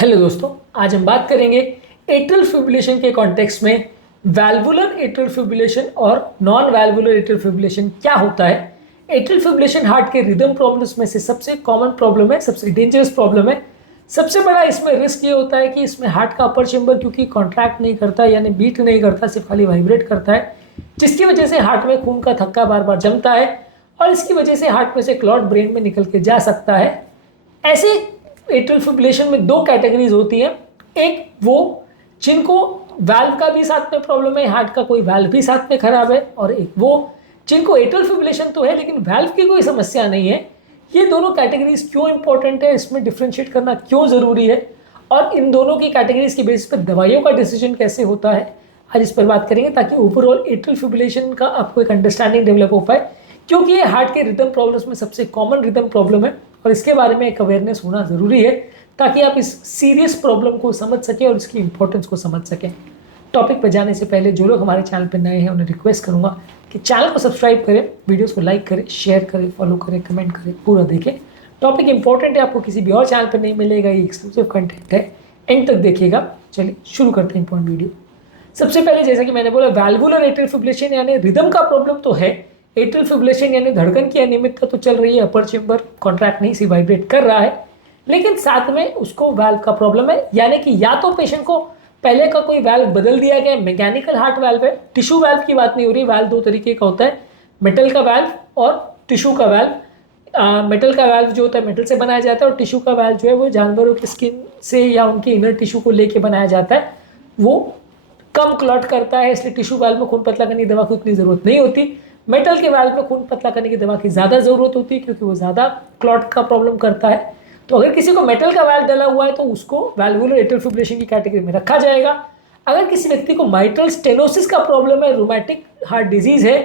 Hello दोस्तों, आज हम बात करेंगे एट्रियल फिब्रिलेशन के कॉन्टेक्स्ट में वैल्वुलर एट्रियल फिब्रिलेशन और नॉन वैल्वुलर एट्रियल फिब्रिलेशन क्या होता है। एट्रियल फिब्रिलेशन हार्ट के रिदम प्रॉब्लम्स में से सबसे कॉमन प्रॉब्लम है, सबसे डेंजरस प्रॉब्लम है। सबसे बड़ा इसमें रिस्क ये होता है कि इसमें हार्ट का अपर चेंबर क्योंकि कॉन्ट्रैक्ट नहीं करता यानी बीट नहीं करता, सिर्फ खाली वाइब्रेट करता है, जिसकी वजह से हार्ट में खून का थक्का बार बार जमता है और इसकी वजह से हार्ट में से क्लॉट ब्रेन में निकल के जा सकता है। ऐसे एट्रियल फिब्रिलेशन में दो कैटेगरीज होती हैं। एक वो जिनको वाल्व का भी साथ में प्रॉब्लम है, हार्ट का कोई वाल्व भी साथ में खराब है, और एक वो जिनको एट्रियल फिब्रिलेशन तो है लेकिन वाल्व की कोई समस्या नहीं है। ये दोनों कैटेगरीज क्यों इंपॉर्टेंट है, इसमें डिफ्रेंशिएट करना क्यों ज़रूरी है और इन दोनों की कैटेगरीज की बेसिस पर दवाइयों का डिसीजन कैसे होता है, आज इस पर बात करेंगे ताकि ओवरऑल एट्रियल फिब्रिलेशन का आपको एक अंडरस्टैंडिंग डेवलप हो पाए, क्योंकि ये हार्ट के रिदम प्रॉब्लम्स में सबसे कॉमन रिदम प्रॉब्लम है और इसके बारे में एक अवेयरनेस होना ज़रूरी है ताकि आप इस सीरियस प्रॉब्लम को समझ सकें और इसकी इंपॉर्टेंस को समझ सकें। टॉपिक पर जाने से पहले जो लोग हमारे चैनल पर नए हैं उन्हें रिक्वेस्ट करूंगा कि चैनल को सब्सक्राइब करें, वीडियोस को लाइक करें, शेयर करें, फॉलो करें, कमेंट करें, पूरा देखें। टॉपिक इंपॉर्टेंट है, आपको किसी भी और चैनल पर नहीं मिलेगा, ये एक्सक्लूसिव कंटेंट है, एंड तक देखिएगा। चलिए शुरू करते हैं इंपॉर्टेंट वीडियो। सबसे पहले जैसा कि मैंने बोला, वैल्वुलर एट्रियल फिब्रिलेशन यानी रिदम का प्रॉब्लम तो है। एट्रियल फिब्रिलेशन यानी धड़कन की अनियमितता तो चल रही है, अपर चेंबर कॉन्ट्रैक्ट नहीं, सी वाइब्रेट कर रहा है, लेकिन साथ में उसको वाल्व का प्रॉब्लम है। यानी कि या तो पेशेंट को पहले का कोई वाल्व बदल दिया गया, मैकेनिकल हार्ट वाल्व है, टिश्यू वाल्व की बात नहीं हो रही। वाल्व दो तरीके का होता है, मेटल का वाल्व और टिश्यू का वाल्व। मेटल का वाल्व जो होता है मेटल से बनाया जाता है और टिश्यू का वाल्व जो है वो जानवरों की स्किन से या उनके इनर टिश्यू को लेके बनाया जाता है। वो कम क्लॉट करता है, इसलिए टिश्यू वाल्व में खून पतला करने की दवा की उतनी ज़रूरत नहीं होती। मेटल के वाल्व में खून पतला करने की दवा की ज़्यादा ज़रूरत होती है क्योंकि वो ज़्यादा क्लॉट का प्रॉब्लम करता है। तो अगर किसी को मेटल का वाल्व डला हुआ है तो उसको वैल्वुलर एट्रियल फिब्रिलेशन की कैटेगरी में रखा जाएगा। अगर किसी व्यक्ति को माइट्रल स्टेनोसिस का प्रॉब्लम है, रूमेटिक हार्ट डिजीज़ है,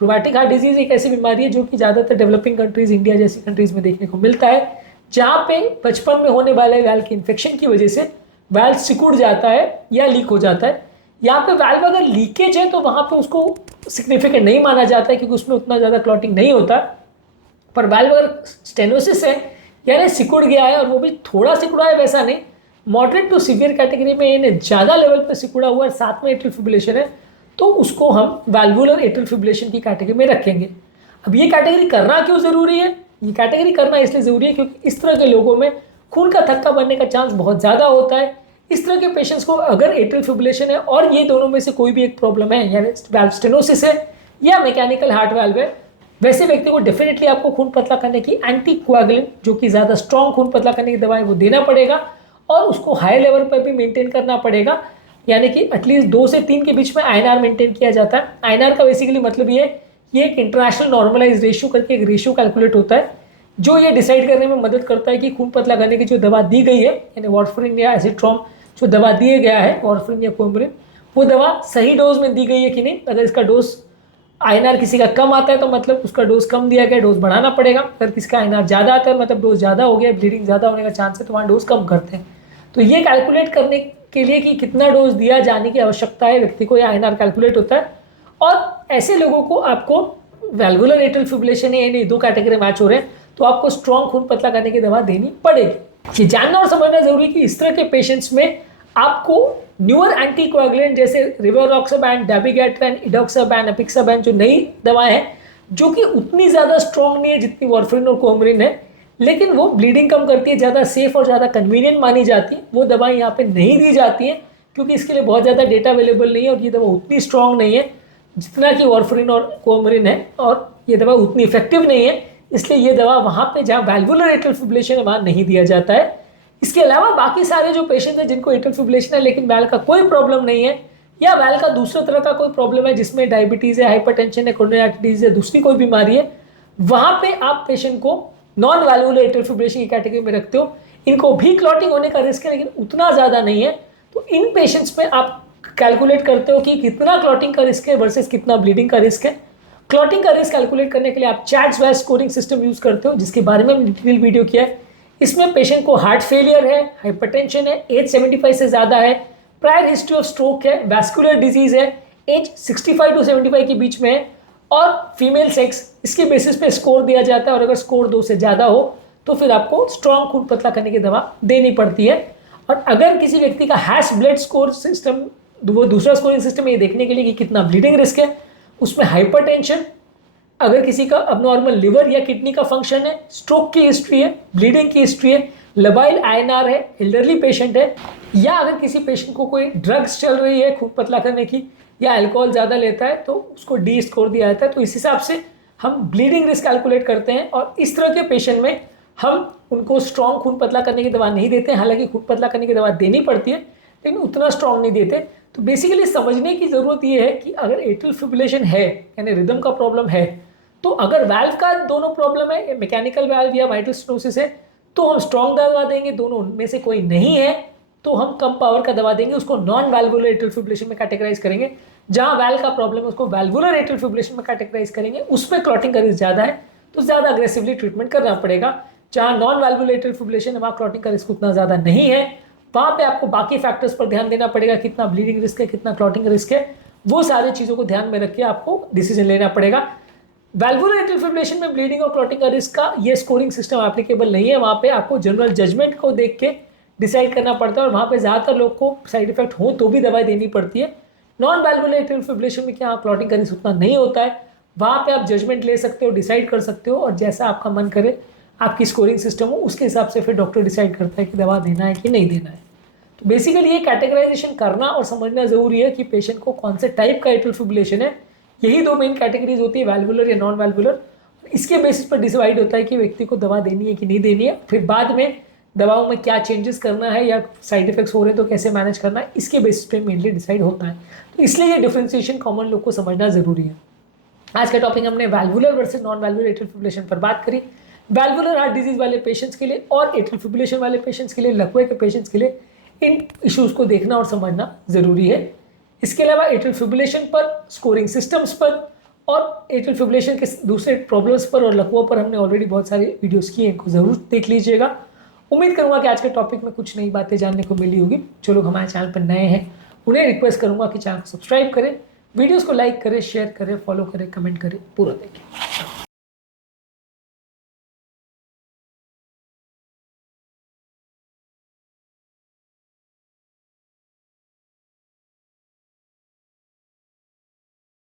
रूमेटिक हार्ट डिजीज़ एक ऐसी बीमारी है जो कि ज़्यादातर डेवलपिंग कंट्रीज़, इंडिया जैसी कंट्रीज़ में देखने को मिलता है, जहाँ पे बचपन में होने वाले वाल्व की इन्फेक्शन की वजह से वाल्व सिकुड़ जाता है या लीक हो जाता है। यहाँ पे वाल्व अगर लीकेज है तो वहाँ पे उसको सिग्निफिकेंट नहीं माना जाता है क्योंकि उसमें उतना ज़्यादा क्लॉटिंग नहीं होता। पर वाल्व अगर स्टेनोसिस है यानी सिकुड़ गया है और वो भी थोड़ा सिकुड़ा है, वैसा नहीं, मॉडरेट टू सीवियर कैटेगरी में यानी ज़्यादा लेवल पे सिकुड़ा हुआ है, साथ में एट्रियल फिब्रिलेशन है, तो उसको हम वैल्वुलर एट्रियल फिब्रिलेशन की कैटेगरी में रखेंगे। अब ये कैटेगरी करना क्यों ज़रूरी है? ये कैटेगरी करना इसलिए ज़रूरी है क्योंकि इस तरह के लोगों में खून का थक्का बनने का चांस बहुत ज़्यादा होता है। इस तरह के पेशेंट्स को अगर एट्रियल फिब्रिलेशन है और ये दोनों में से कोई भी एक प्रॉब्लम है, यानी वाल्व स्टेनोसिस है या मैकेनिकल हार्ट वाल्व है, वैसे व्यक्ति को डेफिनेटली आपको खून पतला करने की एंटी कोआगुलेंट, जो कि ज़्यादा स्ट्रॉन्ग खून पतला करने की दवा है, वो देना पड़ेगा और उसको हाई लेवल पर भी मेंटेन करना पड़ेगा। यानी कि एटलीस्ट 2 से 3 के बीच में आईएनआर मेंटेन किया जाता है। आईएनआर का बेसिकली मतलब ये एक इंटरनेशनल नॉर्मलाइज रेशियो करके एक रेशियो कैलकुलेट होता है जो ये डिसाइड करने में मदद करता है कि खून पतला करने की जो दवा दी गई है, यानी वारफरिन या एजिट्रॉम जो दवा दिया गया है, वारफरिन या कोमरिन, वो दवा सही डोज में दी गई है कि नहीं। अगर इसका डोज आईएनआर किसी का कम आता है तो मतलब उसका डोज कम दिया गया, डोज बढ़ाना पड़ेगा। अगर किसी का आईएनआर ज़्यादा आता है मतलब डोज ज़्यादा हो गया, ब्लीडिंग ज़्यादा होने का चांस है, तो वहाँ डोज कम करते हैं। तो ये कैलकुलेट करने के लिए कि कितना डोज दिया जाने की आवश्यकता है व्यक्ति को, यह आईएनआर कैलकुलेट होता है और ऐसे लोगों को आपको वैल्वुलर एट्रियल फिब्रिलेशन है, यानी दो कैटेगरी मैच हो रहे हैं, तो आपको स्ट्रॉन्ग खून पतला करने की दवा देनी पड़ेगी। ये जानना और समझना जरूरी कि इस तरह के पेशेंट्स में आपको न्यूअर एंटीकोएगुलेंट जैसे रिवारोक्साबैन, डैबिगेट्रैन, इडोक्साबैन, एपिक्साबैन जो नई दवाएं हैं, जो कि उतनी ज़्यादा स्ट्रॉन्ग नहीं है जितनी वारफरिन और कोमरिन है, लेकिन वो ब्लीडिंग कम करती है, ज़्यादा सेफ और ज़्यादा कन्वीनियंट मानी जाती है, वो दवाएं यहाँ पे नहीं दी जाती हैं क्योंकि इसके लिए बहुत ज़्यादा डेटा अवेलेबल नहीं है और ये दवा उतनी स्ट्रॉन्ग नहीं है जितना कि वारफरिन और कोमरिन है, और ये दवा उतनी इफेक्टिव नहीं है, इसलिए ये दवा वहाँ पे जहाँ वैल्वुलर एट्रियल फिब्रिलेशन है वहाँ नहीं दिया जाता है। इसके अलावा बाकी सारे जो पेशेंट हैं जिनको एट्रियल फिब्रिलेशन है लेकिन वाल्व का कोई प्रॉब्लम नहीं है या वाल्व का दूसरे तरह का कोई प्रॉब्लम है जिसमें डायबिटीज़ है, हाइपरटेंशन है, कोरोनरी आर्टरीज है, दूसरी कोई बीमारी है, वहाँ पे आप पेशेंट को नॉन वैल्वुलर एट्रियल फिब्रिलेशन की कैटेगरी में रखते हो। इनको भी क्लॉटिंग होने का रिस्क है लेकिन उतना ज़्यादा नहीं है, तो इन पेशेंट्स में आप कैलकुलेट करते हो कि कितना क्लॉटिंग का रिस्क है वर्सेस कितना ब्लीडिंग का रिस्क है। क्लॉटिंग का रिस्क कैलकुलेट करने के लिए आप चैट्स स्कोरिंग सिस्टम यूज़ करते हो, जिसके बारे में डिटेल वीडियो किया है। इसमें पेशेंट को हार्ट फेलियर है, हाइपरटेंशन है, एज 75 से ज़्यादा है, प्रायर हिस्ट्री ऑफ स्ट्रोक है, वैस्कुलर डिजीज़ है, एज 65 टू 75 के बीच में है और फीमेल सेक्स, इसके बेसिस पे स्कोर दिया जाता है और अगर स्कोर 2 से ज़्यादा हो तो फिर आपको स्ट्रॉन्ग खून पतला करने की दवा देनी पड़ती है। और अगर किसी व्यक्ति का हैश ब्लड स्कोर सिस्टम, वो दूसरा स्कोरिंग सिस्टम ये देखने के लिए कि कितना ब्लीडिंग रिस्क है, उसमें हाइपरटेंशन, अगर किसी का अबनॉर्मल लिवर या किडनी का फंक्शन है, स्ट्रोक की हिस्ट्री है, ब्लीडिंग की हिस्ट्री है, लबाइल आईएनआर है, एल्डरली पेशेंट है, या अगर किसी पेशेंट को कोई ड्रग्स चल रही है खून पतला करने की या अल्कोहल ज़्यादा लेता है तो उसको डी स्कोर दिया जाता है। तो इस हिसाब से हम ब्लीडिंग रिस्क कैलकुलेट करते हैं और इस तरह के पेशेंट में हम उनको स्ट्रॉन्ग खून पतला करने की दवा नहीं देते हैं। हालांकि खून पतला करने की दवा देनी पड़ती है लेकिन उतना स्ट्रॉन्ग नहीं देते। तो बेसिकली समझने की ज़रूरत ये है कि अगर एट्रियल फिब्रिलेशन है यानी रिदम का प्रॉब्लम है, तो अगर वाल्व का दोनों प्रॉब्लम है, मैकेनिकल वाल्व या माइट्रल स्टेनोसिस है, तो हम स्ट्रॉन्ग दवा देंगे। दोनों में से कोई नहीं है तो हम कम पावर का दवा देंगे, उसको नॉन वाल्वुलर एट्रियल फिब्रिलेशन में कैटेगराइज करेंगे। जहां वाल्व का प्रॉब्लम है उसको वाल्वुलर एट्रियल फिब्रिलेशन में कैटेगराइज करेंगे। उसमें क्लॉटिंग का रिस्क ज़्यादा है तो ज़्यादा अग्रेसिवली ट्रीटमेंट करना पड़ेगा। जहां नॉन वाल्वुलर एट्रियल फिब्रिलेशन है वहाँ क्लॉटिंग का रिस्क उतना ज़्यादा नहीं है, वहाँ पे आपको बाकी फैक्टर्स पर ध्यान देना पड़ेगा, कितना ब्लीडिंग रिस्क है, कितना क्लॉटिंग रिस्क है, वो सारी चीज़ों को ध्यान में रख के आपको डिसीजन लेना पड़ेगा। वाल्वुलर एट्रियल फिब्रिलेशन में ब्लीडिंग और क्लॉटिंग का रिस्क का ये स्कोरिंग सिस्टम एप्लीकेबल नहीं है। वहाँ पे आपको जनरल जजमेंट को देख के डिसाइड करना पड़ता है और वहाँ पे ज़्यादातर लोग को साइड इफेक्ट हो तो भी दवाई देनी पड़ती है। नॉन वाल्वुलर एट्रियल फिब्रिलेशन में क्या क्लॉटिंग का रिस्क उतना नहीं होता है, वहाँ पे आप जजमेंट ले सकते हो, डिसाइड कर सकते हो और जैसा आपका मन करे आपकी स्कोरिंग सिस्टम हो उसके हिसाब से फिर डॉक्टर डिसाइड करता है कि दवा देना है कि नहीं देना है। तो बेसिकली ये कैटेगराइजेशन करना और समझना ज़रूरी है कि पेशेंट को कौन से टाइप का एट्रियल फिब्रिलेशन है। यही दो मेन कैटेगरीज होती है, वाल्वुलर या नॉन वाल्वुलर। इसके बेसिस पर डिसाइड होता है कि व्यक्ति को दवा देनी है कि नहीं देनी है, फिर बाद में दवाओं में क्या चेंजेस करना है या साइड इफेक्ट्स हो रहे हैं तो कैसे मैनेज करना है, इसके बेसिस पे मेनली डिसाइड होता है। तो इसलिए ये डिफ्रेंसिएशन कॉमन लोग को समझना ज़रूरी है। आज का टॉपिक हमने valvular versus non valvular atrial fibrillation पर बात करी। वाल्वुलर हार्ट डिजीज वाले पेशेंट्स के लिए और एट्रियल फिब्रिलेशन वाले पेशेंट्स के लिए, लकवे के पेशेंट्स के लिए इन इश्यूज़ को देखना और समझना ज़रूरी है। इसके अलावा एट्रियल फिब्रिलेशन पर, स्कोरिंग सिस्टम्स पर और एट्रियल फिब्रिलेशन के दूसरे प्रॉब्लम्स पर और लकवों पर हमने ऑलरेडी बहुत सारे वीडियोस किए हैं, इनको ज़रूर देख लीजिएगा। उम्मीद करूंगा कि आज के टॉपिक में कुछ नई बातें जानने को मिली होगी। जो लोग हमारे चैनल पर नए हैं उन्हें रिक्वेस्ट करूंगा कि चैनल को सब्सक्राइब करें, वीडियोस को लाइक करें, शेयर करें, फॉलो करें, कमेंट करें, पूरा देखें।